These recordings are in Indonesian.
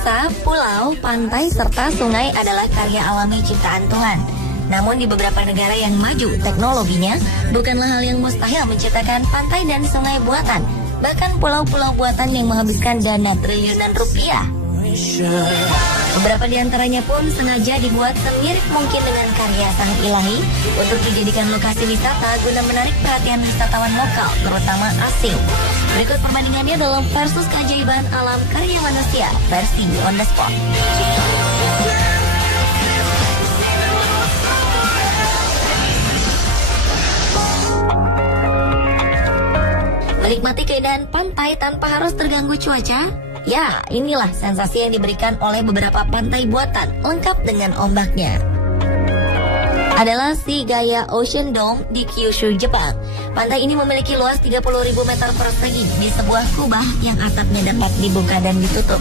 Pemirsa, pulau, pantai, serta sungai adalah karya alami ciptaan Tuhan. Namun di beberapa negara yang maju teknologinya, bukanlah hal yang mustahil menciptakan pantai dan sungai buatan. Bahkan pulau-pulau buatan yang menghabiskan dana triliunan rupiah. Beberapa di antaranya pun sengaja dibuat semirip mungkin dengan karya sang ilahi untuk dijadikan lokasi wisata guna menarik perhatian wisatawan lokal, terutama asing. Berikut perbandingannya dalam versus keajaiban alam karya manusia versi On The Spot. Menikmati keindahan pantai tanpa harus terganggu cuaca? Ya, inilah sensasi yang diberikan oleh beberapa pantai buatan, lengkap dengan ombaknya. Adalah Sea Gaya Ocean Dome di Kyushu, Jepang. Pantai ini memiliki luas 30.000 meter persegi di sebuah kubah yang atapnya dapat dibuka dan ditutup.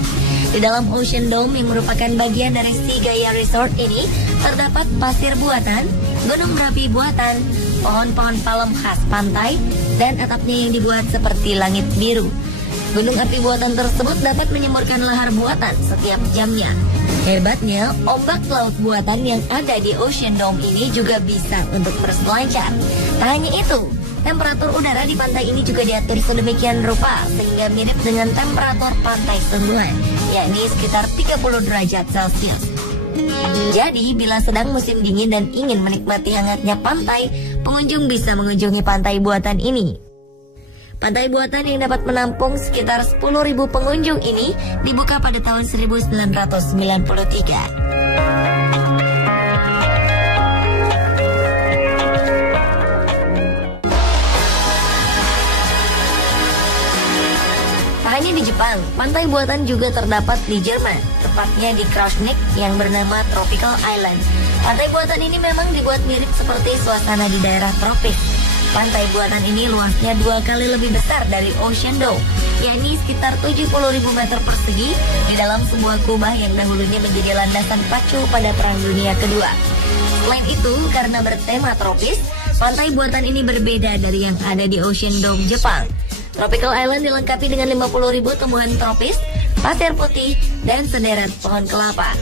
Di dalam Ocean Dome yang merupakan bagian dari Sea Gaya Resort ini, terdapat pasir buatan, gunung berapi buatan, pohon-pohon palem khas pantai, dan atapnya yang dibuat seperti langit biru. Gunung api buatan tersebut dapat menyemburkan lahar buatan setiap jamnya. Hebatnya, ombak laut buatan yang ada di Ocean Dome ini juga bisa untuk berselancar. Tak hanya itu, temperatur udara di pantai ini juga diatur sedemikian rupa sehingga mirip dengan temperatur pantai sungguhan, yakni sekitar 30 derajat Celcius. Jadi, bila sedang musim dingin dan ingin menikmati hangatnya pantai, pengunjung bisa mengunjungi pantai buatan ini. Pantai buatan yang dapat menampung sekitar 10.000 pengunjung ini dibuka pada tahun 1993. Tak hanya di Jepang, pantai buatan juga terdapat di Jerman, tepatnya di Krausnick yang bernama Tropical Island. Pantai buatan ini memang dibuat mirip seperti suasana di daerah tropis. Pantai buatan ini luasnya 2 kali lebih besar dari Ocean Dome, yakni sekitar 70.000 meter persegi di dalam sebuah kubah yang dahulunya menjadi landasan pacu pada Perang Dunia Kedua. Selain itu, karena bertema tropis, pantai buatan ini berbeda dari yang ada di Ocean Dome Jepang. Tropical Island dilengkapi dengan 50.000 tumbuhan tropis, pasir putih, dan sederet pohon kelapa.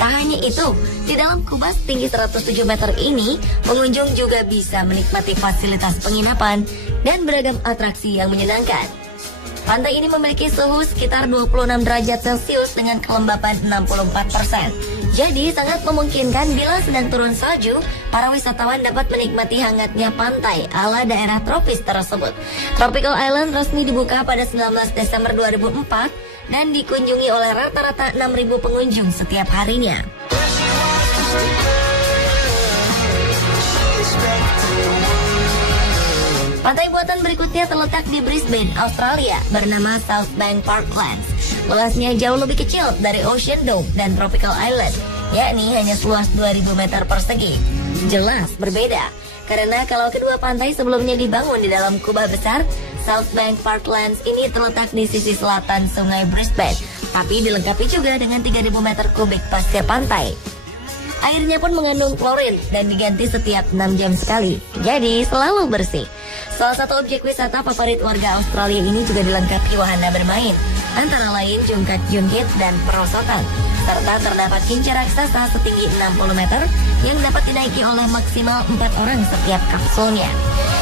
Tak hanya itu, di dalam kubah setinggi 107 meter ini, pengunjung juga bisa menikmati fasilitas penginapan dan beragam atraksi yang menyenangkan. Pantai ini memiliki suhu sekitar 26 derajat Celcius dengan kelembapan 64%. Jadi sangat memungkinkan bila sedang turun salju, para wisatawan dapat menikmati hangatnya pantai ala daerah tropis tersebut. Tropical Island resmi dibuka pada 19 Desember 2004 dan dikunjungi oleh rata-rata 6.000 pengunjung setiap harinya. Pantai buatan berikutnya terletak di Brisbane, Australia, bernama Southbank Parklands. Luasnya jauh lebih kecil dari Ocean Dome dan Tropical Island, yakni hanya seluas 2.000 meter persegi. Jelas berbeda, karena kalau kedua pantai sebelumnya dibangun di dalam kubah besar, Southbank Parklands ini terletak di sisi selatan Sungai Brisbane, tapi dilengkapi juga dengan 3.000 meter kubik pasir pantai. Airnya pun mengandung klorin dan diganti setiap 6 jam sekali, jadi selalu bersih. Salah satu objek wisata favorit warga Australia ini juga dilengkapi wahana bermain, antara lain jungkat jungkit dan perosotan, serta terdapat kincir raksasa setinggi 60 meter yang dapat dinaiki oleh maksimal 4 orang setiap kapsulnya.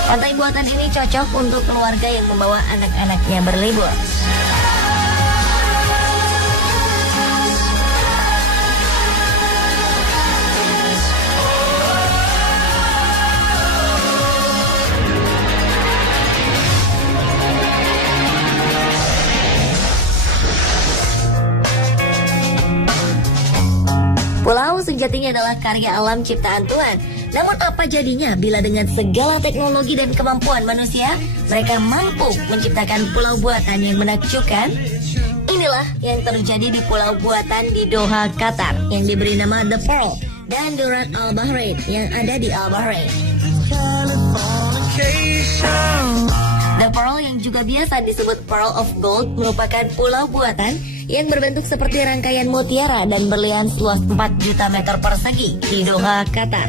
Pantai buatan ini cocok untuk keluarga yang membawa anak-anaknya berlibur. Pulau sejatinya adalah karya alam ciptaan Tuhan. Namun apa jadinya bila dengan segala teknologi dan kemampuan manusia, mereka mampu menciptakan pulau buatan yang menakjubkan? Inilah yang terjadi di pulau buatan di Doha, Qatar, yang diberi nama The Pearl dan Durat Al Bahrain yang ada di Al Bahrain. The Pearl yang juga biasa disebut Pearl of Gold merupakan pulau buatan yang berbentuk seperti rangkaian mutiara dan berlian seluas 4 juta meter persegi di Doha, Qatar.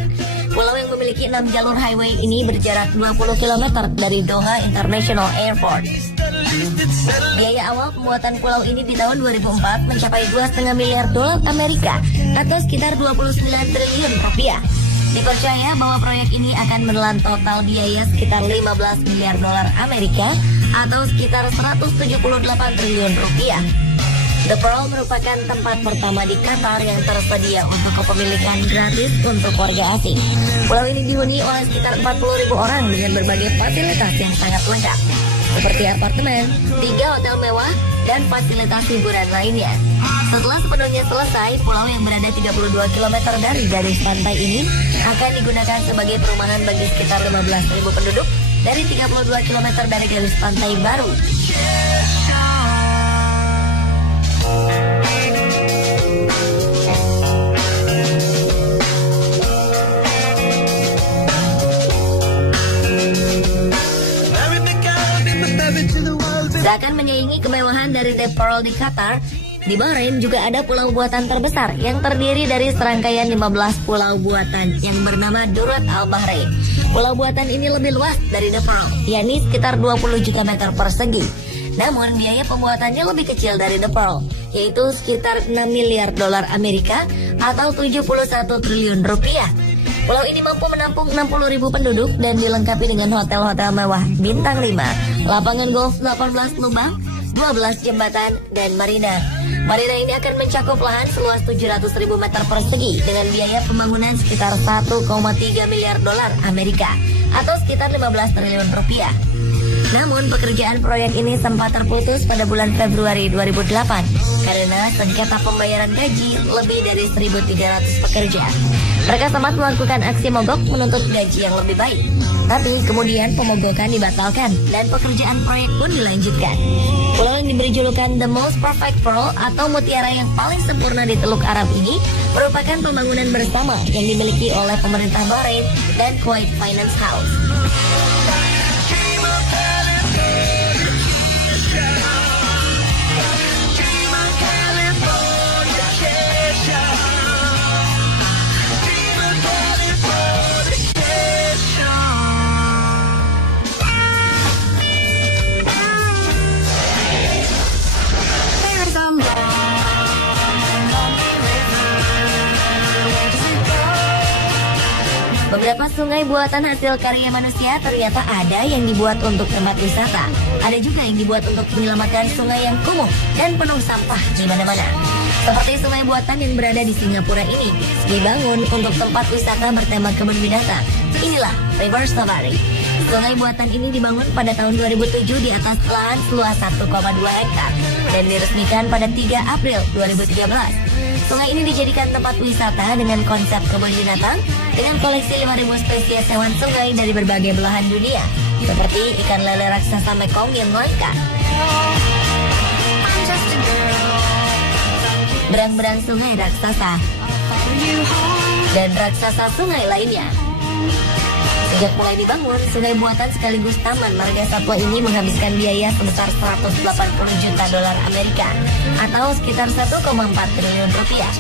Pulau yang memiliki 6 jalur highway ini berjarak 20 km dari Doha International Airport. Biaya awal pembuatan pulau ini di tahun 2004 mencapai 2,5 miliar dolar Amerika atau sekitar 29 triliun rupiah. Dipercaya bahwa proyek ini akan menelan total biaya sekitar 15 miliar dolar Amerika atau sekitar 178 triliun rupiah. The Pearl merupakan tempat pertama di Qatar yang tersedia untuk kepemilikan gratis untuk warga asing. Pulau ini dihuni oleh sekitar 40.000 orang dengan berbagai fasilitas yang sangat lengkap, seperti apartemen, 3 hotel mewah, dan fasilitas hiburan lainnya. Setelah sepenuhnya selesai, pulau yang berada 32 km dari garis pantai ini akan digunakan sebagai perumahan bagi sekitar 15.000 penduduk dari 32 km dari garis pantai baru. Seakan menyaingi kemewahan dari The Pearl di Qatar, di Bahrain juga ada pulau buatan terbesar yang terdiri dari serangkaian 15 pulau buatan yang bernama Durat Al Bahrain. Pulau buatan ini lebih luas dari The Pearl, yakni sekitar 20 juta meter persegi. Namun biaya pembuatannya lebih kecil dari The Pearl, yaitu sekitar 6 miliar dolar Amerika atau 71 triliun rupiah. Pulau ini mampu menampung 60.000 penduduk dan dilengkapi dengan hotel-hotel mewah bintang 5, lapangan golf 18 lubang, 12 jembatan, dan marina. Marina ini akan mencakup lahan seluas 700.000 meter persegi dengan biaya pembangunan sekitar 1,3 miliar dolar Amerika atau sekitar 15 triliun rupiah. Namun pekerjaan proyek ini sempat terputus pada bulan Februari 2008 karena sengketa pembayaran gaji lebih dari 1.300 pekerja. Mereka sempat melakukan aksi mogok menuntut gaji yang lebih baik. Tapi kemudian pemogokan dibatalkan dan pekerjaan proyek pun dilanjutkan. Pulau yang diberi julukan The Most Perfect Pearl atau mutiara yang paling sempurna di Teluk Arab ini merupakan pembangunan bersama yang dimiliki oleh pemerintah Bahrain dan Kuwait Finance House. Beberapa sungai buatan hasil karya manusia ternyata ada yang dibuat untuk tempat wisata. Ada juga yang dibuat untuk menyelamatkan sungai yang kumuh dan penuh sampah di mana-mana. Seperti sungai buatan yang berada di Singapura ini, dibangun untuk tempat wisata bertema kebun binatang. Inilah River Safari. Sungai buatan ini dibangun pada tahun 2007 di atas lahan seluas 1,2 hektar dan diresmikan pada 3 April 2013. Sungai ini dijadikan tempat wisata dengan konsep kebun binatang dengan koleksi 5.000 spesies hewan sungai dari berbagai belahan dunia, seperti ikan lele raksasa Mekong yang langka, berang-berang sungai raksasa, dan raksasa sungai lainnya. Sejak mulai dibangun, sungai buatan sekaligus taman marga satwa ini menghabiskan biaya sebesar 180 juta dolar Amerika atau sekitar 1,4 triliun rupiah.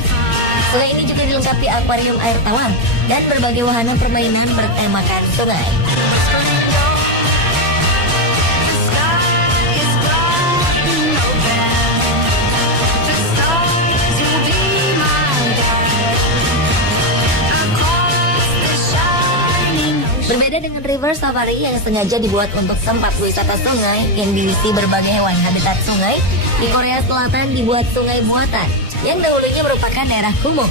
Sungai ini juga dilengkapi akuarium air tawar dan berbagai wahana permainan bertemakan sungai. Berbeda dengan River Safari yang sengaja dibuat untuk tempat wisata sungai yang diisi berbagai hewan habitat sungai, di Korea Selatan dibuat sungai buatan yang dahulunya merupakan daerah kumuh.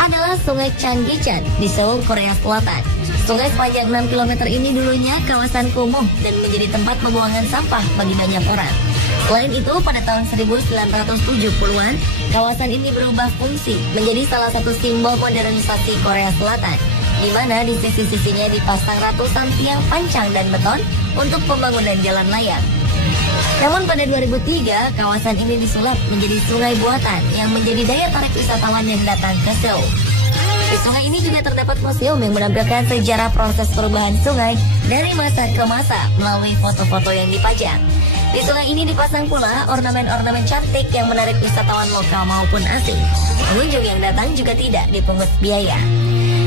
Adalah Sungai Changgichan di Seoul, Korea Selatan. Sungai sepanjang 6 km ini dulunya kawasan kumuh dan menjadi tempat pembuangan sampah bagi banyak orang. Selain itu, pada tahun 1970-an, kawasan ini berubah fungsi menjadi salah satu simbol modernisasi Korea Selatan, di mana di sisi-sisinya dipasang ratusan tiang pancang dan beton untuk pembangunan jalan layang. Namun pada 2003, kawasan ini disulap menjadi sungai buatan yang menjadi daya tarik wisatawan yang datang ke Seoul. Di sungai ini juga terdapat museum yang menampilkan sejarah proses perubahan sungai dari masa ke masa melalui foto-foto yang dipajang. Di sungai ini dipasang pula ornamen-ornamen cantik yang menarik wisatawan lokal maupun asing. Pengunjung yang datang juga tidak dipungut biaya.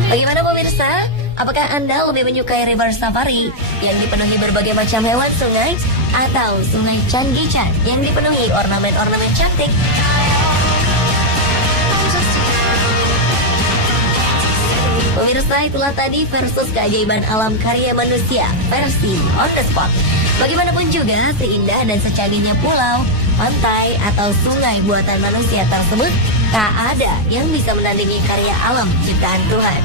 Bagaimana pemirsa? Apakah Anda lebih menyukai river safari yang dipenuhi berbagai macam hewan sungai, atau sungai Changi-chan yang dipenuhi ornamen-ornamen cantik? Pemirsa, itulah tadi versus keajaiban alam karya manusia versi On The Spot. Bagaimanapun juga, seindah dan secanggihnya pulau, pantai, atau sungai buatan manusia tersebut, tak ada yang bisa menandingi karya alam ciptaan Tuhan.